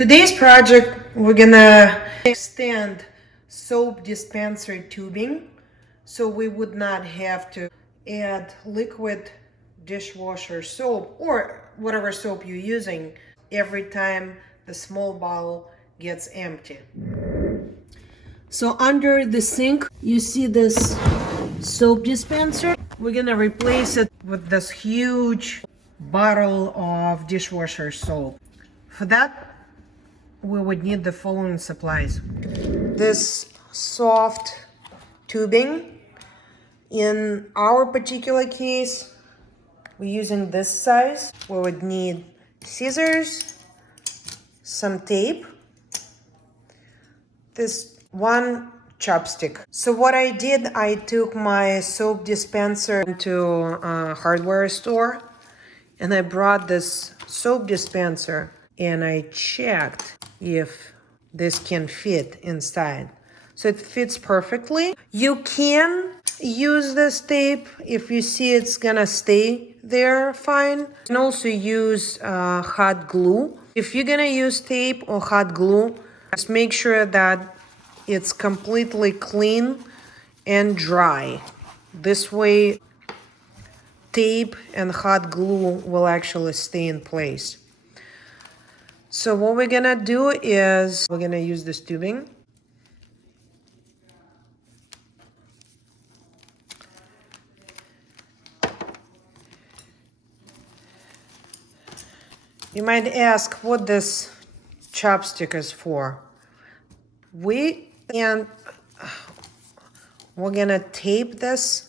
Today's project, we're gonna extend soap dispenser tubing so we would not have to add liquid dishwasher soap or whatever soap you're using every time the small bottle gets empty. So under the sink, you see this soap dispenser. We're gonna replace it with this huge bottle of dishwasher soap. For that, we would need the following supplies. This soft tubing. In our particular case, we're using this size. We would need scissors, some tape, this one chopstick. So what I did, I took my soap dispenser to a hardware store and I brought this soap dispenser and I checked if this can fit inside. So it fits perfectly. You can use this tape if you see it's gonna stay there fine. You can also use hot glue. If you're gonna use tape or hot glue, just make sure that it's completely clean and dry. This way, tape and hot glue will actually stay in place. So what we're gonna do is we're gonna use this tubing. You might ask what this chopstick is for. We're gonna tape this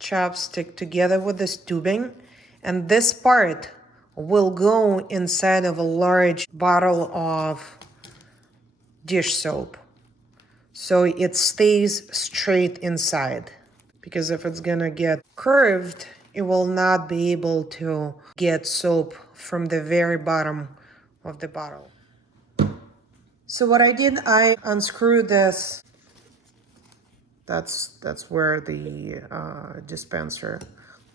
chopstick together with this tubing, and this part will go inside of a large bottle of dish soap, so it stays straight inside, because if it's gonna get curved, it will not be able to get soap from the very bottom of the bottle. So what I did, I unscrewed this. That's where the dispenser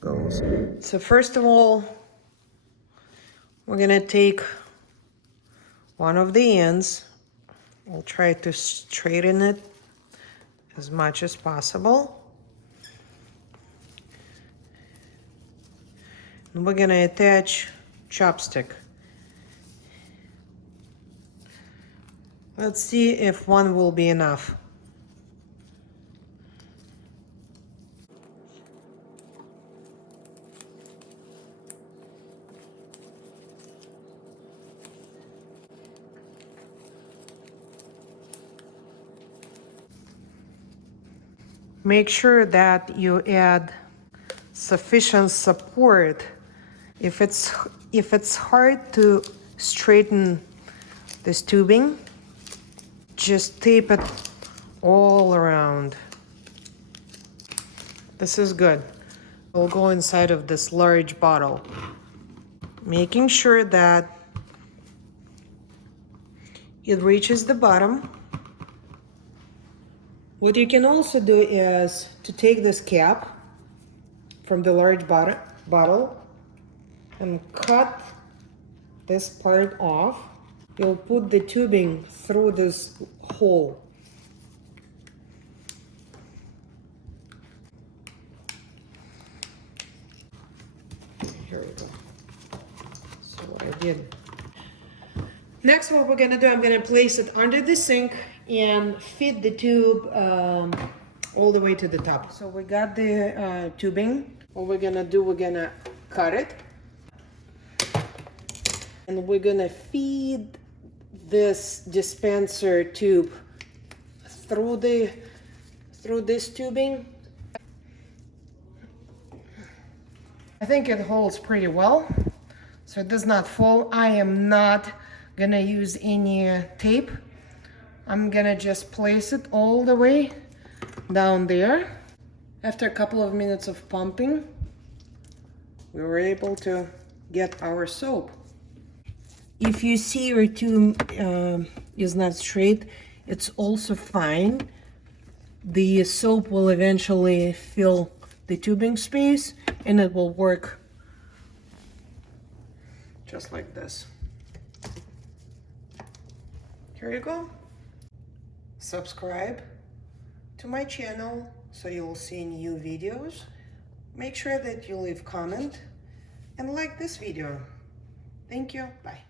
goes. So first of all, we're gonna take one of the ends. We'll try to straighten it as much as possible. And we're gonna attach chopstick. Let's see if one will be enough. Make sure that you add sufficient support. If it's hard to straighten this tubing, just tape it all around. This is good. It'll go inside of this large bottle. Making sure that it reaches the bottom. What you can also do is to take this cap from the large bottle and cut this part off. You'll put the tubing through this hole. Here we go. So what I did. Next, what we're gonna do, I'm gonna place it under the sink and fit the tube all the way to the top. So we got the tubing. What we're gonna do, we're gonna cut it. And we're gonna feed this dispenser tube through this tubing. I think it holds pretty well, so it does not fall. I am not gonna use any tape. I'm gonna just place it all the way down there. After a couple of minutes of pumping, we were able to get our soap. If you see your tube is not straight, it's also fine. The soap will eventually fill the tubing space and it will work just like this. Here you go. Subscribe to my channel so you'll see new videos. Make sure that you leave comment and like this video. Thank you. Bye.